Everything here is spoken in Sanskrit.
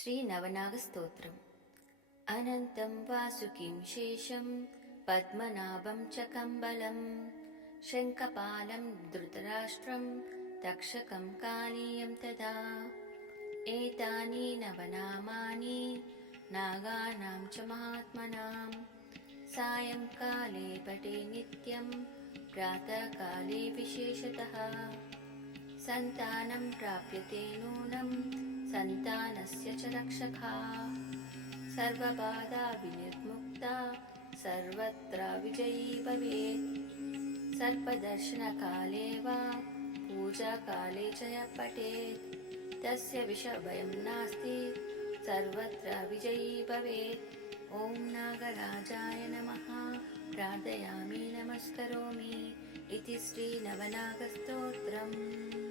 श्रीनवनागस्तोत्रम्। अनन्तं वासुकिं शेषं पद्मनाभं च कम्बलं शङ्खपालं धृतराष्ट्रं तक्षकं कालीयं तदा एतानि नवनामानि नागानां च महात्मनां सायङ्काले पटे नित्यं प्रातःकाले विशेषतः। सन्तानं प्राप्यते सन्तानस्य च रक्षका। सर्वबाधा विनिर्मुक्ता सर्वत्र विजयी भवेत्। सर्पदर्शनकाले वा पूजाकाले च पठेत्। तस्य विषभयं नास्ति सर्वत्र विजयी भवेत्। ॐ नागराजाय नमः प्रार्थयामि नमस्करोमि। इति श्रीनवनागस्तोत्रम्